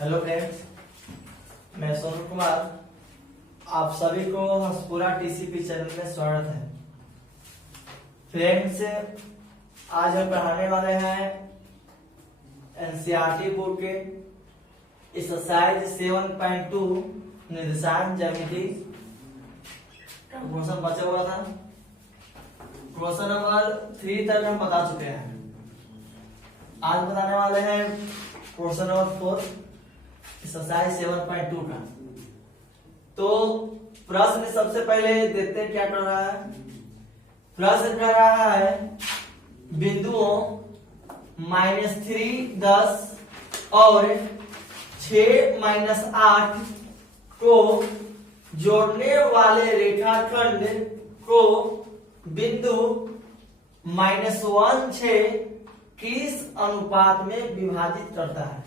Hello friends, मैं सोनू कुमार। आप सभी को हंसपुरा टीसीपी चैनल में स्वागत है। फ्रेंड्स, आज हम पढ़ाने वाले हैं एनसीईआरटी बोर्ड के एक्सरसाइज 7.2 निर्देशांक ज्यामिति का क्वेश्चन बचा हुआ था। क्वेश्चन नंबर 3 तक हम बता चुके हैं। आज बताने वाले हैं क्वेश्चन नंबर 4 एक्सरसाइज 7.2 का। तो प्रश्न सबसे पहले देखते हैं क्या कर रहा है। प्रश्न कर रहा है बिंदुओं -3, 10 और 6, -8 को जोड़ने वाले रेखाखंड को बिंदु -1, 6 किस अनुपात में विभाजित करता है।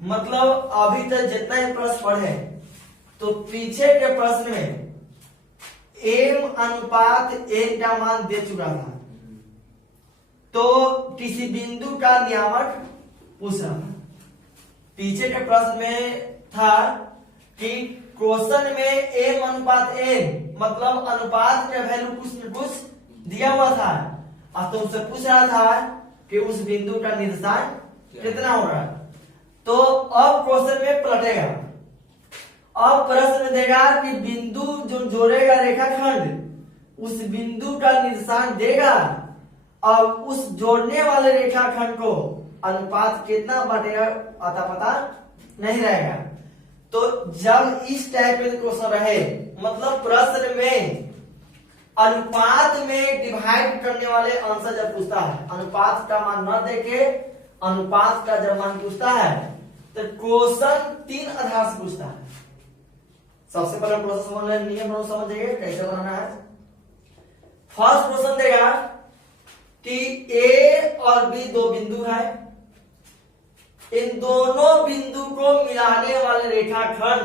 मतलब अभी तक जितना ही प्रश्न पढ़े तो पीछे के प्रश्न में m अनुपात n का मान दे चुका था, तो किसी बिंदु का नियामक पूछ रहा था। पीछे के प्रश्न में था कि क्वेश्चन में m अनुपात n मतलब अनुपात का वैल्यू कुछ न कुछ दिया हुआ था, और तुमसे पूछ रहा था कि उस बिंदु का निर्देशांक कितना होगा। तो अब क्वेश्चन में पलटेगा। अब प्रश्न देगा कि बिंदु जो जोड़ेगा रेखाखंड उस बिंदु का निर्देशांक देगा, और उस जोड़ने वाले रेखाखंड को अनुपात कितना बढ़ेगा अता पता नहीं रहेगा। तो जब इस टाइप के क्वेश्चन रहे, मतलब प्रश्न में अनुपात में डिवाइड करने वाले आंसर जब पूछता है, अनुपात का मान न देके अनुपात का जब मान पूछता है तो क्वेश्चन 3 आधार से पूछता है। सबसे पहले प्रोसेस समझ नियम समझिए कैसे बनाना है। फर्स्ट क्वेश्चन देगा कि ए और बी दो बिंदु है, इन दोनों बिंदु को मिलाने वाले रेखाखंड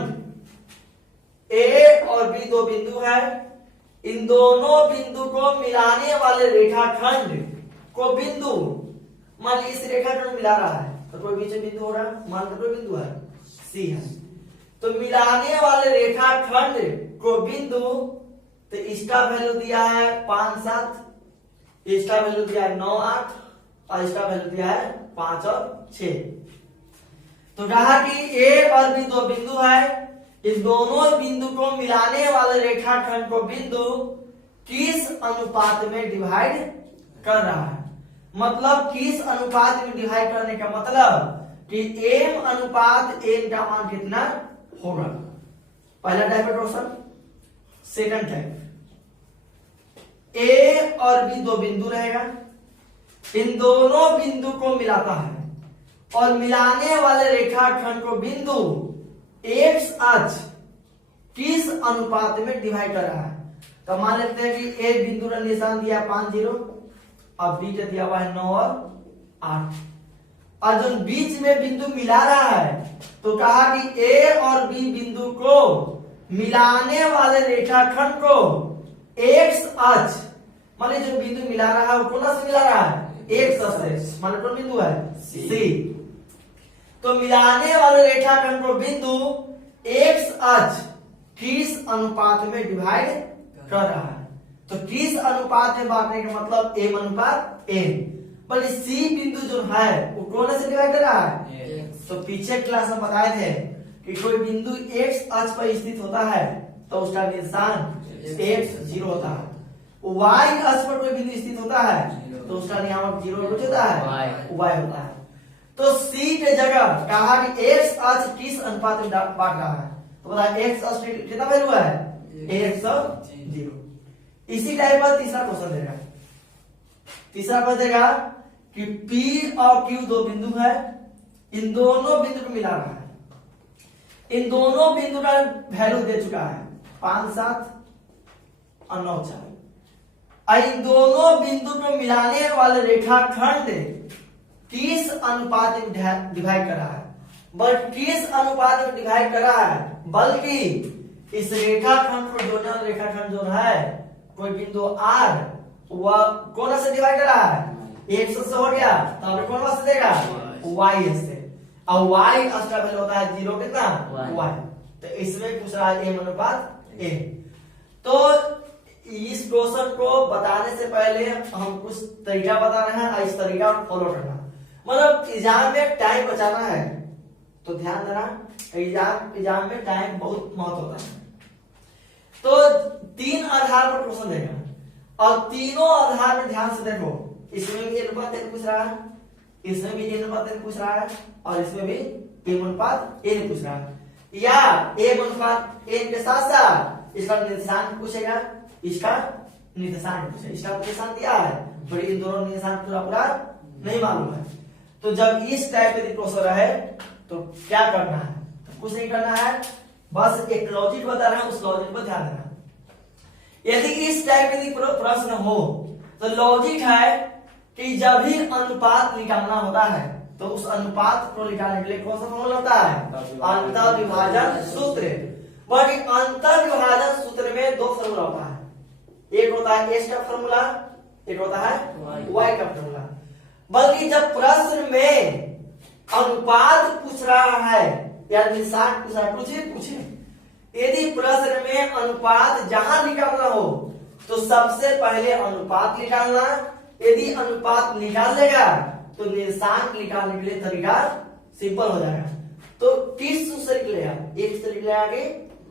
ए और बी दो बिंदु है, इन दोनों बिंदु को मिलाने वाले रेखाखंड को बिंदु मान इस रेखाखंड मिला रहा है, तो कोई बीच में बिंदु हो रहा है, मान कोई बिंदु है सी है, तो मिलाने वाले रेखाखंड को बिंदु, तो इसका वैल्यू दिया है 5, 7, इसका वैल्यू दिया है 9, 8 और इसका वैल्यू दिया है 5 और 6। तो कहा कि ए और बी दो बिंदु है, इस दोनों बिंदु को मिलाने वाले रेखाखंड को बिंदु किस अनुपात में डिवाइड कर रहा है। मतलब किस अनुपात में डिवाइड करने का मतलब कि m अनुपात n का मान कितना होगा। पहला टाइप है क्वेश्चन। सेकंड टाइप, a और b दो बिंदु रहेगा, इन दोनों बिंदु को मिलाता है और मिलाने वाले रेखाखंड को बिंदु x अक्ष किस अनुपात में डिवाइड कर रहा है। तो मान लेते हैं कि a बिंदु का निशान दिया 5, 0 और बी का दिया हुआ है 9 और 8, और जो बीच में बिंदु मिला रहा है तो कहा कि ए और बी बिंदु को मिलाने वाले रेखाखंड को एक्स अक्ष, मान लीजिए जो बिंदु मिला रहा है वो कौन से मिला रहा है, एक्स अक्ष से, मान कौन बिंदु है सी। तो मिलाने वाले रेखाखंड को बिंदु एक्स अक्ष किस अनुपात में डिवाइड कर रहा है। तो किस अनुपात में बांटने का मतलब m अनुपात n, पर सी बिंदु जो है वो कौन से डिवाइड कर रहा है। तो पीछे क्लास में बताए थे कि कोई बिंदु x अक्ष पर स्थित होता है तो उसका निशान x 0 होता है, y अक्ष पर कोई बिंदु स्थित होता है तो उसका नियामक 0 कुछ होता है, y होता है। तो सी के जगह कहा कि x अक्ष किस अनुपात में बांट रहा है, तो बता x अक्ष कितना वैल्यू है, x 0। इसी टाइप का तीसरा क्वेश्चन देगा। तीसरा क्वेश्चन देगा कि P और Q दो बिंदु है, इन दोनों बिंदु को मिला रहा है, इन दोनों बिंदु का वैल्यू दे चुका है 5, 7 और 9, 4। इन दोनों बिंदु को मिलाने वाले रेखाखंड किस अनुपात में डिवाइड कर रहा है, बट किस अनुपात में डिवाइड कर रहा है, बल्कि इस रेखाखंड को जोड़ने वाला रेखाखंड जो है कोई बिंदु R वह कौन से डिवाइड कर रहा है, 100 से हो गया, तो कौन से देगा y से, और y एक्स्ट्रा वैल्यू होता है 0 कितना y। तो इसमें पूछ रहा है m अनुपात n। तो इस क्वेश्चन को बताने से पहले हम कुछ तरीका बता रहे हैं, इस तरीका को फॉलो करना, मतलब एग्जाम में टाइम बचाना है। तो ध्यान देना, एग्जाम में टाइम बहुत महत्व होता है। तो 3 आधार पर क्वेश्चन देगा और तीनों आधार में ध्यान से देखो, इसमें भी अनुपात n पूछ रहा है, इसमें भी अनुपात n पूछ रहा है और इसमें भी m अनुपात n पूछ रहा है, या m अनुपात n के साथ साथ इसका निर्देशांक पूछेगा, इसका निर्देशांक पूछेगा। इसका निर्देशांक दिया है, पर इन दोनों निर्देशांक पूरा नहीं मालूम है। तो जब इस टाइप के क्वेश्चन रहे तो क्या करना है? तो कुछ नहीं करना है, बस एक लॉजिक बता रहा हूं, उस लॉजिक पर ध्यान देना। यदि इस टाइप के प्रश्न हो तो लॉजिक है कि जब भी अनुपात निकालना होता है तो उस अनुपात को निकालने के लिए कौन सा फॉर्मूला होता है? अंतर विभाजन सूत्र। बल्कि अंतर विभाजन सूत्र में 2 फॉर्मूला होता है, एक होता है s का फॉर्मूला, एक होता है y का फॉर्मूला। बल्कि जब प्रश्न में अनुपात पूछ रहा है या निशान पूछ रहा है, कुछ भी पूछे, यदि प्रश्न में अनुपात जहां निकालना हो तो सबसे पहले अनुपात निकालना। यदि अनुपात निकाल लेगा तो निर्देशांक निकालने के लिए तरीका सिंपल हो जाएगा। तो किस सूत्र से निकलेगा? x से निकलेगा कि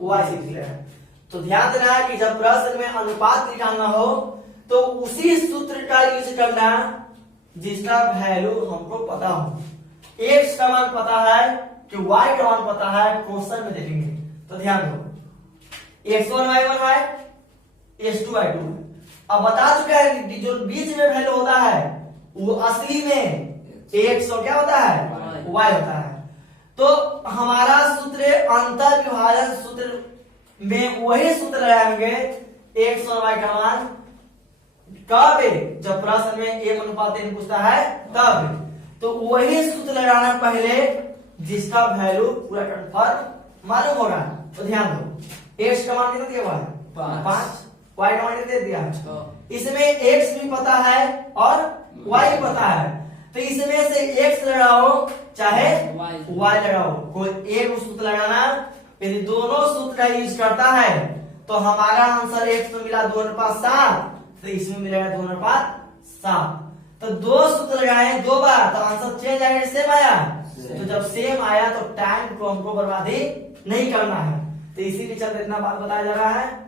y से निकलेगा? तो ध्यान देना है कि जब प्रश्न में अनुपात निकालना हो तो उसी सूत्र का यूज करना जिसका वैल्यू हमको पता हो। x का मान पता है कि y का मान पता है, क्वेश्चन में देखेंगे। तो ध्यान दो, x1 y1 है, x2 y2 है। अब बता चुका है कि जो बीच में वैल्यू होता है वो असली में x और क्या होता है? y होता है। तो हमारा सूत्र अंतर विभाजन सूत्र में वही सूत्र लगाएंगे, x और y का मान कब? जब प्रश्न में m अनुपात n पूछता है तब। तो वही सूत्र लगाना पहले जिसका वैल्यू पूरा कंफर्म मालूम होगा। तो ध्यान दो, x का मान कितना दिया हुआ है? 5, y का मान कितना दे दिया? इसमें x भी पता है और y भी पता है, तो इसमें से x लगाओ चाहे y लगाओ, कोई एक सूत्र लगाना। यदि दोनों सूत्र का यूज करता है तो हमारा आंसर x में मिला 2:7, तो इसमें मिलेगा 2:7। तो 2 सूत्र लगाए 2 बार तो आंसर चेंज आया, सेम आया। तो जब सेम आया तो टाइम को हमको बर्बादी नहीं करना है। तो इसीलिए चलते इतना बात बताया जा रहा है।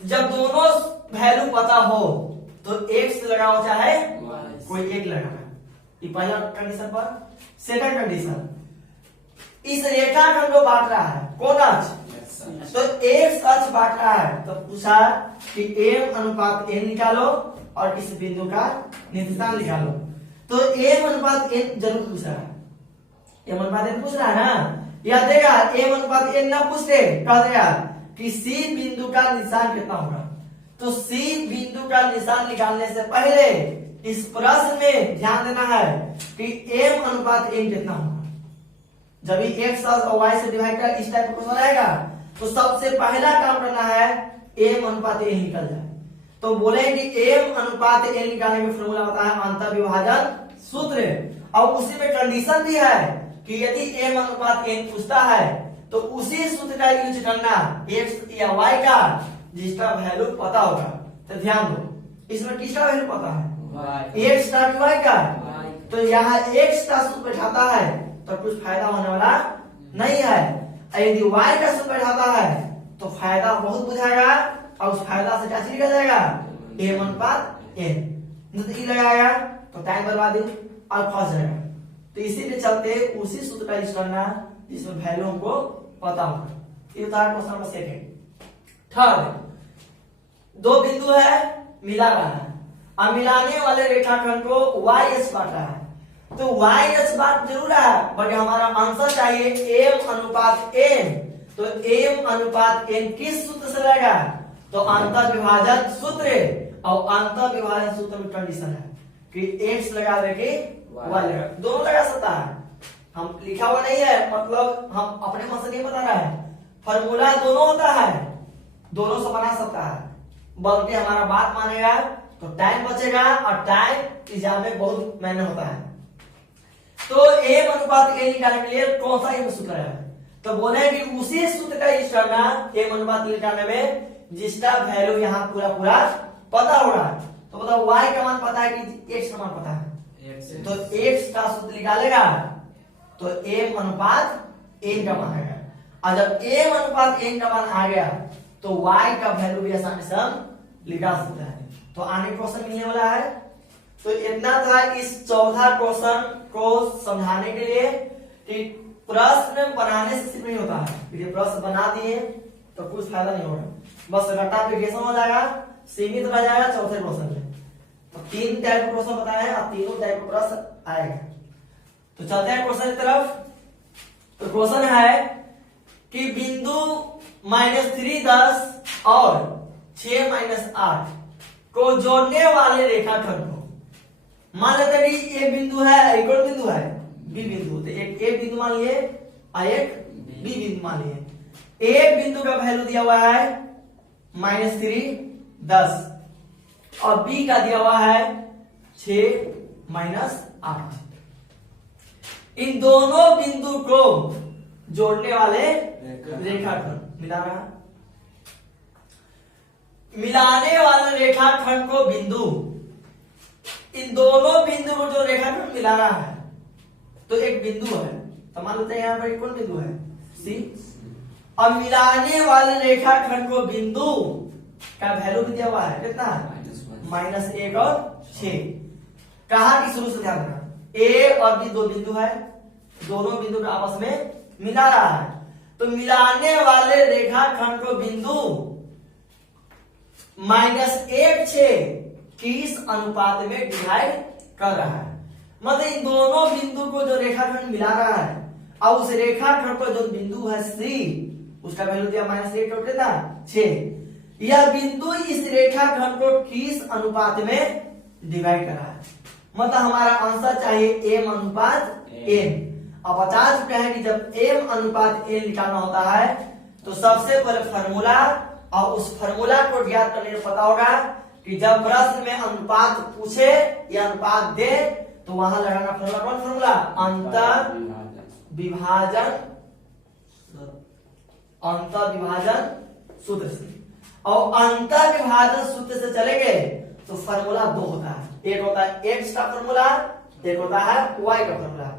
जब दोनों वैल्यू पता हो तो x लगाओ चाहे कोई एक लगाना। ये पहला कंडीशन पर। सेकंड कंडीशन, इस रेखाखंड को बांट रहा है, कौन अक्ष? तो x अक्ष बांट रहा है। तो पूछा कि m अनुपात n निकालो और इस बिंदु का निर्देशांक निकालो। तो m अनुपात n जरूर पूछ रहा है, m अनुपात n पूछ रहा है ना। या देगा m अनुपात n ना पूछते, कह देगा कि c बिंदु का निशान कितना होगा। तो c बिंदु का निशान निकालने से पहले इस प्रश्न में ध्यान देना है कि m अनुपात n कितना होगा। जब भी x और y से डिवाइड कर इस टाइप का क्वेश्चन आएगा तो सबसे पहला काम करना है m अनुपात n निकल जाए। तो बोले कि m अनुपात n निकालने का फॉर्मूला होता है अंतर विभाजन सूत्र, और उसी में कंडीशन भी है कि यदि m अनुपात n पूछता है तो उसी सूत्र का यूज करना x या y का जिसका वैल्यू पता होगा। तो ध्यान दो, इसमें किसका वैल्यू पता है? x का कि y का? तो यहाँ x का सूत्र बैठाता है तो कुछ फायदा होने वाला नहीं है। यदि y का सूत्र बैठाता है तो फायदा बहुत बुझाएगा और उस फायदा से क्या चीज निकल जाएगा? m अनुपात n। नहीं लगाएगा तो टाइम बर्बादी और फंस जाएगा। तो इसीलिए चलते उसी सूत्र का यूज करना जिसमें वैल्यू हमको पता होगा। ये था क्वेश्चन नंबर सेकंड। थर्ड, 2 बिंदु है, मिला रहा है, अब मिलाने वाले रेखाखंड को y s बांट रहा है। तो y s बांट जरूर है, बट हमारा आंसर चाहिए m अनुपात n। तो m अनुपात n किस सूत्र से लगेगा? तो अंतर विभाजन सूत्र, और अंतर विभाजन सूत्र में कंडीशन है कि x लगा देके y लगा, दोनों लगा सकता है। हम लिखा हुआ नहीं है, मतलब हम अपने मन से नहीं बता रहा है, फॉर्मूला दोनों होता है, दोनों से बना सकता है। बल्कि हमारा बात मानेगा तो टाइम बचेगा, और टाइम एग्जाम में बहुत मायने होता है। तो एम अनुपात ए निकालने के लिए कौन सा एम सूत्र है? तो बोले कि उसी सूत्र का यूज करना एम अनुपात ए निकालने में जिसका वैल्यू यहाँ पूरा पूरा पता हो रहा है। तो बताओ y का मान पता है कि x का मान पता है, तो x का सूत्र निकालेगा तो m अनुपात n का मान आएगा। और जब m अनुपात n का मान आ गया तो y का वैल्यू भी आसानी से हम निकाल सकते हैं। तो आने क्वेश्चन मिलने वाला है। तो इतना था इस चौथा क्वेश्चन को समझाने के लिए कि प्रश्न बनाने से सिर्फ नहीं होता है, ये प्रश्न बना दिए तो कुछ फायदा नहीं होगा, बस रट्टाफिकेशन हो जाएगा, सीमित रह जाएगा चौथे क्वेश्चन में। तो 3 टाइप के प्रश्न बताए हैं और तीनों टाइप के प्रश्न आएगा। तो चलते हैं क्वेश्चन की तरफ। तो क्वेश्चन है कि बिंदु -3 10 और 6 -8 को जोड़ने वाले रेखाखंड को मान लेते हैं कि ए बिंदु है, एक और बिंदु है बी बिंदु, तो एक ए बिंदु मान लिए और एक बी बिंदु मान लिए। ए बिंदु का वैल्यू दिया हुआ है -3 10 और बी का दिया हुआ है 6 -8। इन दोनों बिंदु को जोड़ने वाले रेखाखंड मिलाने वाले रेखाखंड को बिंदु, इन दोनों बिंदु को जो रेखाखंड मिला रहा है तो एक बिंदु है, तो मान लेते हैं यहाँ पर कौन बिंदु है सी। और मिलाने वाले रेखाखंड को बिंदु का वैल्यू भी दिया हुआ है कितना, -1 और 6। कहा कि शुरू से ध्यान रखना ए और बी दो बिंदु है, दोनों बिंदु का आपस में मिला रहा है। तो मिलाने वाले रेखाखंड को बिंदु -1 6 किस अनुपात में डिवाइड कर रहा है। मतलब इन दोनों बिंदु को जो रेखाखंड मिला रहा है और उस रेखाखंड पर जो बिंदु है सी उसका वैल्यू दिया -1 और कितना 6। यह बिंदु इस रेखाखंड को किस अनुपात में डिवाइड कर रहा है। मतलब हमारा आंसर चाहिए m अनुपात n। अब बता चुके हैं कि जब m अनुपात n निकालना होता है तो सबसे पहले फार्मूला, और उस फार्मूला को ज्ञात करने में पता होगा कि जब प्रश्न में अनुपात पूछे या अनुपात दे तो वहां लगाना फार्मूला, कौन फार्मूला, अंतर विभाजन सूत्र से। और अंतर विभाजन सूत्र से चलेंगे तो फार्मूला 2 होता है, एक होता है x का फार्मूला, एक होता है y का फार्मूला।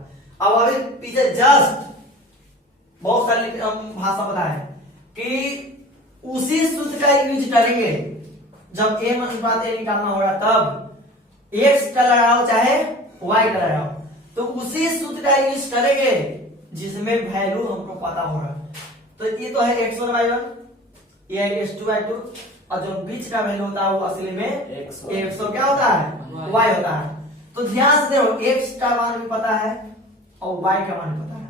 अब अभी पीछे जस्ट बहुत सारी भाषा पता है कि उसी सूत्र का यूज करेंगे जब m अनुपात n निकालना होगा, तब x का लगाओ चाहे y का लगाओ, तो उसी सूत्र का यूज करेंगे जिसमें वैल्यू हमको पता होगा। तो ये तो है x1/1, ये है x2/2, और जो बीच का वैल्यू होता है वो असली में x क्या होता है y होता है। तो ध्यान से देखो x का मान भी पता है और y का मान भी पता है।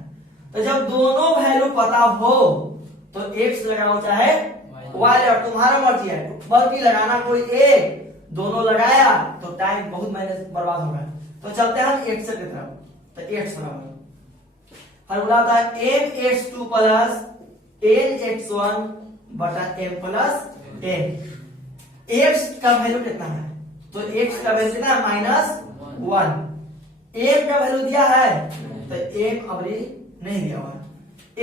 तो जब दोनों वैल्यू पता हो तो x लगाओ चाहे y, और तुम्हारा मर्जी है, बल्कि लगाना कोई एक, दोनों लगाया तो टाइम बहुत मेहनत बर्बाद होगा। तो चलते हैं हम x की तरफ। तो x बराबर फार्मूला होता है mx2 प्लस nx1 बटा m प्लस n। x का वैल्यू कितना है, तो x का वैल्यू कितना है -1। m का वैल्यू दिया है तो m अभी नहीं दिया हुआ।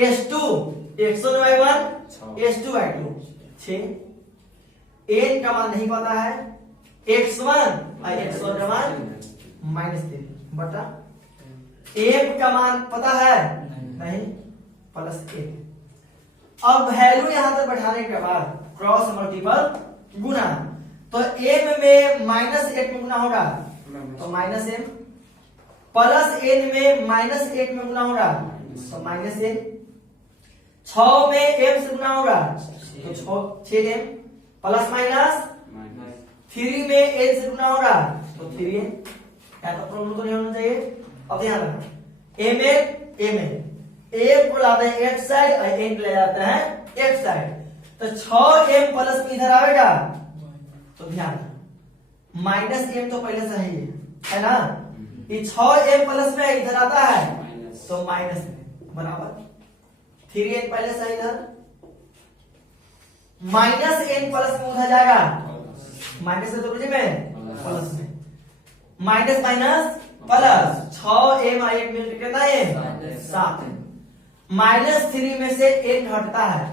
s2 x1/1 s2/2 6, n का मान नहीं पता है, x1 और x1 का मान -3 बटा m का मान पता है नहीं प्लस 1। अब वैल्यू यहां तक बैठाने के बाद क्रॉस मल्टीपल गुना, तो m में -1 में गुना होगा तो -m, प्लस n में -1 में गुना होगा तो -n, 6 में m से गुना होगा तो 6m, प्लस माइनस 3 में n से गुना होगा तो 3n। क्या तो प्रॉब्लम तो नहीं होना चाहिए। अब ध्यान रखना m को लाते हैं x साइड और n को ले जाते हैं x साइड, तो 6m प्लस में इधर आएगा तो ध्यान -m तो पहले से ही है ना, ये 6m प्लस में इधर आता है तो माइनस में बराबर 3n पहले से इधर -n प्लस में उधर जाएगा, माइनस से तो में प्लस में, माइनस माइनस प्लस 6m और 1 मिलकर कितना है 7 है। -3 में से 1 घटता है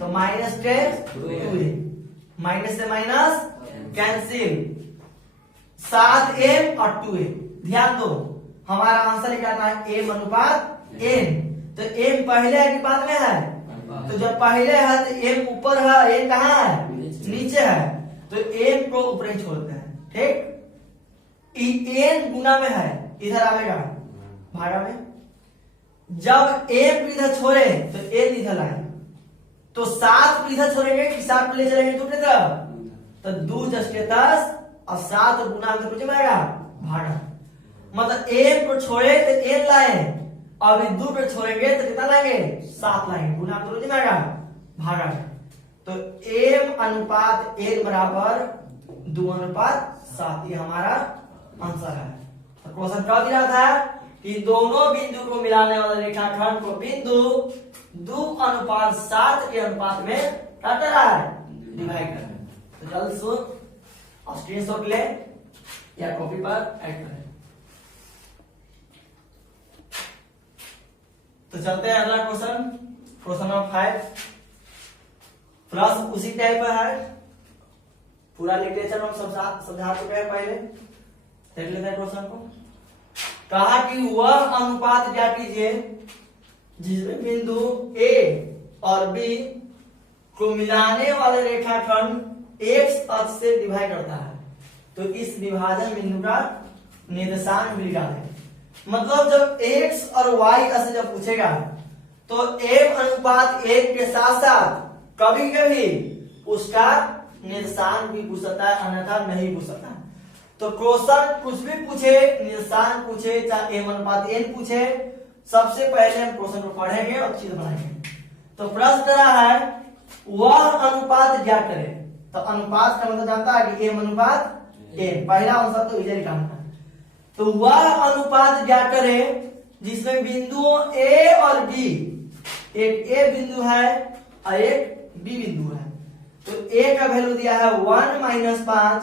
तो -10 2 माइनस से माइनस कैंसिल 7m और 2a। ध्यान दो हमारा आंसर निकालना है m अनुपात n। तो m पहले है कि बाद में है? तो जब पहले है तो m ऊपर है, n कहाँ है नीचे है, तो m को ऊपर ही छोड़ते हैं। ठीक, n गुना में है इधर आएगा भागा में, जब m को इधर छोड़े तो n इधर आएगा, तो 7 को इधर छोड़ेंगे कि 7 को ले चलेंगे दूसरी तरफ, तो 2 × 10 और 7 गुना में कुछ आएगा भागा। मतलब m को छोड़े तो n लाए, अभी 2 को छोड़ेंगे तो कितना लाएंगे 7 लाएंगे, गुना तो रोज आएगा भागा। तो m अनुपात n बराबर 2:7, ये हमारा आंसर है। तो क्वेश्चन कब दिया था कि दोनों बिंदु को मिलाने वाले रेखाखंड को बिंदु 2:7 के अनुपात में काट रहा है, डिवाइड कर रहा है। तो जल्द सुन स्क्रीनशॉट ले या कॉपी पर ऐड करें। तो चलते हैं अगला क्वेश्चन, क्वेश्चन नंबर 5। प्रश्न उसी टाइप का है, पूरा लिटरेचर हम समझा चुके हैं पहले, देख लेते हैं क्वेश्चन को। कहा कि वह अनुपात क्या कीजिए जिसमें बिंदु A और B को मिलाने वाले रेखाखंड x अक्ष से डिवाइड करता है, तो इस विभाजन बिंदु का निर्देशांक भी निकालें। मतलब जब x और y ऐसे जब पूछेगा तो m अनुपात 1 के साथ साथ कभी कभी उसका निर्देशांक भी पूछ सकता है, अन्यथा नहीं पूछ सकता। तो क्वेश्चन कुछ भी पूछे, निर्देशांक पूछे चाहे m अनुपात n पूछे, सबसे पहले हम क्वेश्चन को पढ़ेंगे और चीज बनाएंगे। तो प्रश्न कर रहा है वह अनुपात क्या करे, तो अनुपात का मतलब जानता है कि m अनुपात n, पहला आंसर तो इधर निकालना है। तो वह अनुपात क्या करे जिसमें बिंदुओं A और B, एक A बिंदु है और एक B बिंदु है। तो A का वैल्यू दिया है 1 - 5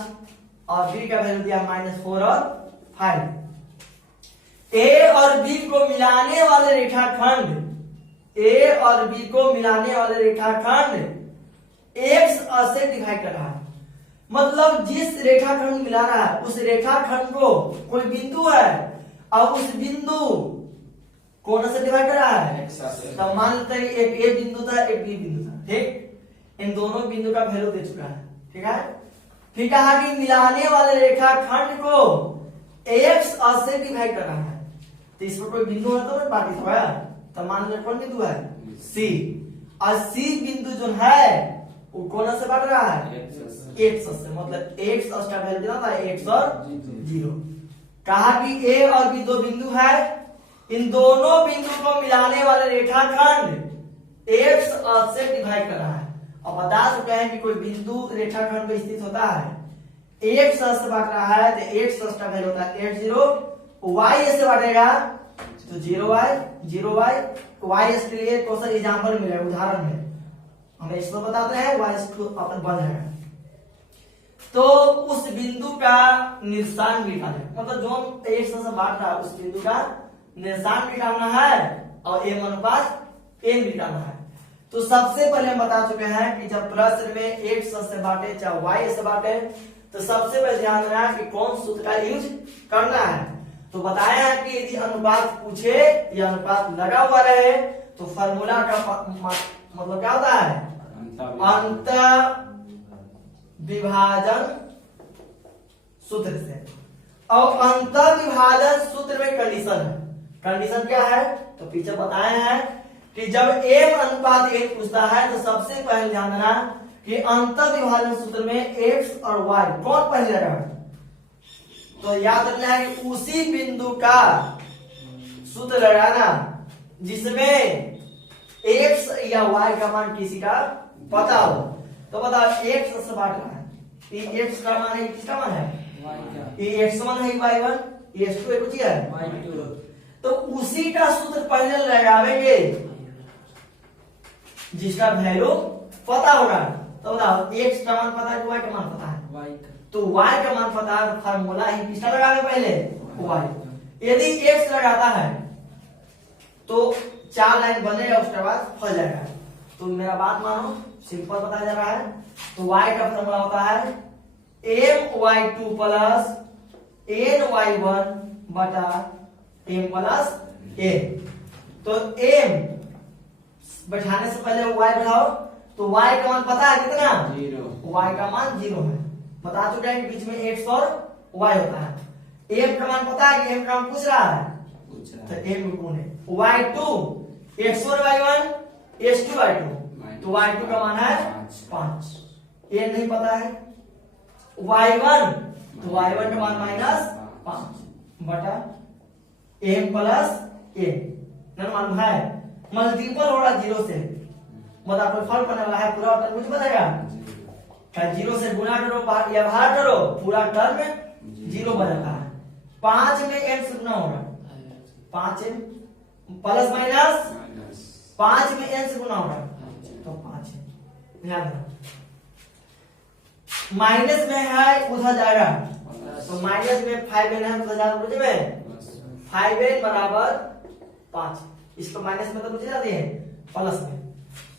और B का वैल्यू दिया है -4 और 5। A और B को मिलाने वाले रेखाखंड, A और B को मिलाने वाले रेखाखंड x अक्ष से डिवाइड कर रहा है। मतलब जिस रेखाखंड मिला रहा है उस रेखाखंड को कोई बिंदु है और उस बिंदु कौन से डिवाइड कर रहा है, तो मान लेते हैं एक A बिंदु था एक B बिंदु था। ठीक, इन दोनों बिंदु का वैल्यू दे चुका है। ठीक है, फिर कहा कि मिलाने वाले रेखाखंड को x अक्ष से डिवाइड कर रहा है, तो इसमें कोई बिंदु है तो बाकी तो है, तो मान लो कौन बिंदु है C, और C बिंदु जो है वो कौन से बांट रहा है x से, मतलब x अक्ष का वैल्यू कितना था x और 0। कहा कि A और B दो बिंदु है, इन दोनों बिंदु को मिलाने वाले रेखाखंड x अक्ष से डिवाइड कर रहा है। और बता चुके हैं कि कोई बिंदु रेखाखंड में स्थित होता है x अक्ष से बांट रहा है तो x अक्ष का वैल्यू होता है 80, y से बांटेगा तो 0y 0y, y के लिए क्वेश्चन एग्जांपल मिलेगा, उदाहरण में हमें इसको बताते हैं y अपन बन जाएगा। तो उस बिंदु का निर्देशांक निकालें, मतलब जो हम x से बांट रहा है उस बिंदु का निर्देशांक निकालना है और m अनुपात n निकालना है। तो सबसे पहले हम बता चुके हैं कि जब प्रश्न में x से बांटे चाहे y से बांटे तो सबसे पहले ध्यान रखना है कि कौन सूत्र का यूज करना है। तो बताया है कि यदि अनुपात पूछे या अनुपात लगा हुआ रहे तो फॉर्मूला का मतलब क्या होता है, अंत विभाजन सूत्र से। और अंत विभाजन सूत्र में कंडीशन है, कंडीशन क्या है तो पीछे बताए हैं कि जब m अनुपात 1 पूछता है तो सबसे पहले ध्यान देना कि अंत विभाजन सूत्र में x और y कौन पहले रहेगा, तो याद रखना है कि उसी बिंदु का सूत्र लगाना जिसमें x या y का मान किसी का पता हो। तो बताओ x से बांट रहा है, ये x का मान है किसका मान है, ये x1 है y1, ये x2 कुछ है y2, तो उसी का सूत्र पहले लगावेंगे जिसका वैल्यू पता होगा। तो बताओ x का मान पता है y का मान पता है, तो y का मान पता है, फार्मूला ही किसका लगावे पहले y। यदि x लगाता है तो 4 लाइन बनेगा, उसके बाद फल जाएगा। तो मेरा बात मानो, सिंपल बताया जा रहा है। तो y का फॉर्मूला होता है my2 प्लस ny1 बटा m प्लस a। तो m बैठाने से पहले y बैठाओ, तो y का मान पता है कितना? 0। y का मान 0 है, बता चुके हैं कि बीच में x और y होता है। m का मान पता है कि m का मान पूछ रहा है, तो m गुण है y2 x और y1 s2 y2, तो y2 का मान है 5। a नहीं पता है, y1 तो y1 का मान -5 बटा m प्लस a न मान है, मल्टीपल हो रहा 0 से, मतलब कोई फर्क पड़ने वाला है, पूरा टर्म मुझे बताएगा क्या? 0 से गुना करो या भाग करो, पूरा टर्म 0 बदलता है। 5 में m से गुना होगा, 5m प्लस माइनस 5 में n से गुना होगा, तो 5 ध्यान रखना। माइनस में है उधर जाएगा, तो माइनस में 5n है उधर जाएगा, बुझे में 5n बराबर 5, इसको माइनस में तो बुझे जाती है प्लस में।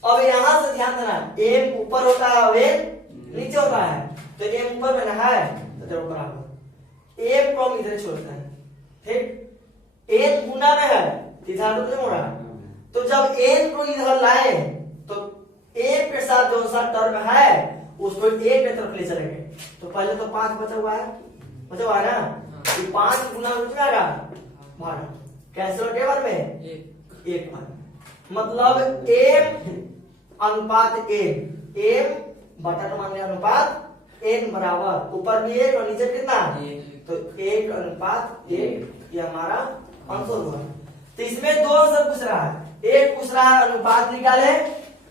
अब यहां से ध्यान देना, m ऊपर होता है और n नीचे होता है, तो m ऊपर में ना है तो जब बराबर m को हम इधर छोड़ते हैं, ठीक। n गुना में है इधर तो हो रहा है, तो जब n को इधर लाए तो m के साथ जो सा टर्म है उसको a के तरफ ले चलेंगे। तो पहले तो 5 बचा हुआ है ना, तो 5 गुना हो जाएगा 12, कैंसिल टेबल में 1 मतलब m अनुपात m बटा मान लिया अनुपात n बराबर ऊपर भी 1 और नीचे कितना, तो 1 अनुपात 1, ये हमारा आंसर हुआ। तो इसमें दो आंसर पूछ रहा है, एक पूछ रहा है अनुपात निकाले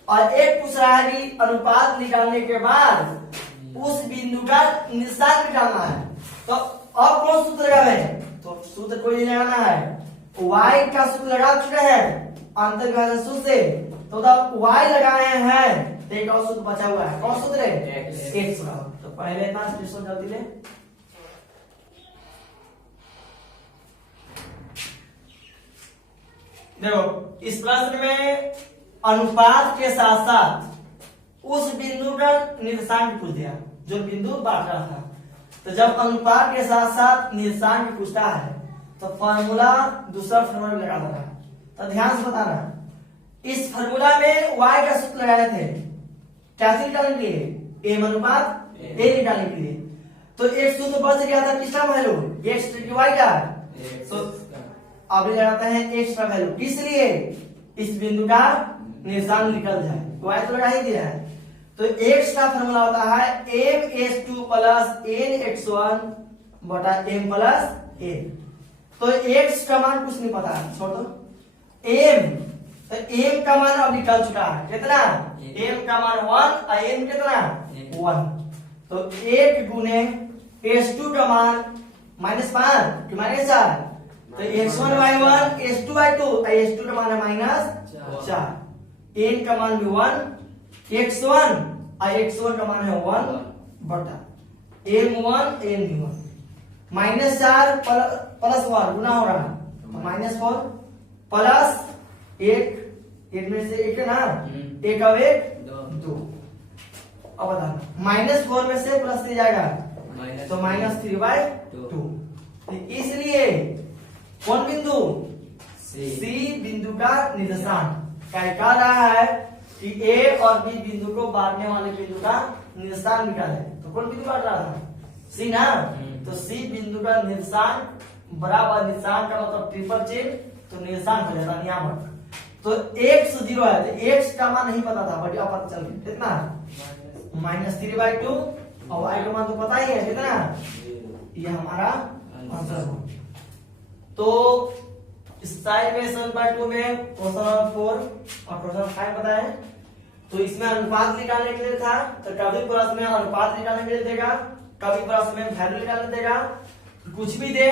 और एक पूछ रहा है कि अनुपात निकालने के बाद उस बिंदु का निशान निकालना है। तो अब कौन सूत्र लगावे, तो सूत्र कोई नहीं लगाना है, y का सूत्र लगा चुके हैं अंतर्विभाजन सूत्र से, तो तब y लगाए हैं तो एक और सूत्र बचा हुआ है, कौन सूत्र है? x। तो पहले इतना स्टेशन जल्दी ले, देखो इस प्रश्न में अनुपात के साथ साथ उस बिंदु का निर्देशांक पूछ दिया जो बिंदु बांट रहा था। तो जब अनुपात के साथ साथ निर्देशांक पूछता है तो फॉर्मूला दूसरा फॉर्मूला लगा देना। तो ध्यान से बताना, इस फॉर्मूला में y का सूत्र लगाए थे क्या निकालने के लिए, m अनुपात a निकालने के लिए। तो एक सूत्र बच गया था, किसका वैल्यू x y का, तो अब लगाते हैं x का वैल्यू, किस लिए इस बिंदु का निशान निकल जाए, y तो लगा ही दिया है। तो x का फॉर्मूला होता है m(s2) प्लस n(x1) बटा m प्लस a। तो x का मान कुछ नहीं पता है, छोड़ दो। m, तो m का मान अब निकल चुका है, कितना m का मान 1 और n कितना 1। तो 1 गुने s2 का मान -5 कि -4, तो x1 y1 s2 y2, s2 का मान है -4, n का मान भी 1 x1 और x1 का मान है 1 बटा m1 n1, -4 प्लस 1 गुना हो रहा है, तो -4 प्लस 1 में से 1 ना, 1 और 1 2। अब बताना -4 में से प्लस 3 जाएगा तो -3/2। इसलिए कौन बिंदु, सी बिंदु का निर्देशांक क्या कह रहा है कि ए और बी बिंदु को बांटने वाले बिंदु का निर्देशांक निकाले। तो कौन बिंदु बांट रहा था, सी ना, तो सी बिंदु का निर्देशांक बराबर, निर्देशांक का मतलब ट्रिपल चिन्ह, तो निर्देशांक हो जाता नियामक। तो x 0 है, तो x का मान नहीं पता था, बट अब पता चल गया कितना -3/2 और y का मान तो पता ही है कितना, ये हमारा आंसर हो। तो इस साइड में 7/2 में क्वेश्चन नंबर 4 और क्वेश्चन 5 बताए। तो इसमें अनुपात निकालने के लिए था, तो कभी प्रश्न में अनुपात निकालने के लिए देगा, कभी प्रश्न में वैल्यू निकालने देगा, कुछ भी दे।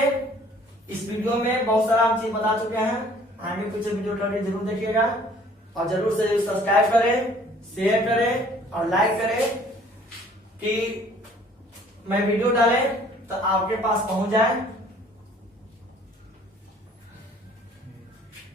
इस वीडियो में बहुत सारा हम चीज बता चुके हैं, आगे कुछ वीडियो जरूर देखिएगा और जरूर से सब्सक्राइब करें, शेयर करें और लाइक करें कि मैं वीडियो डालें तो आपके पास पहुंच जाए।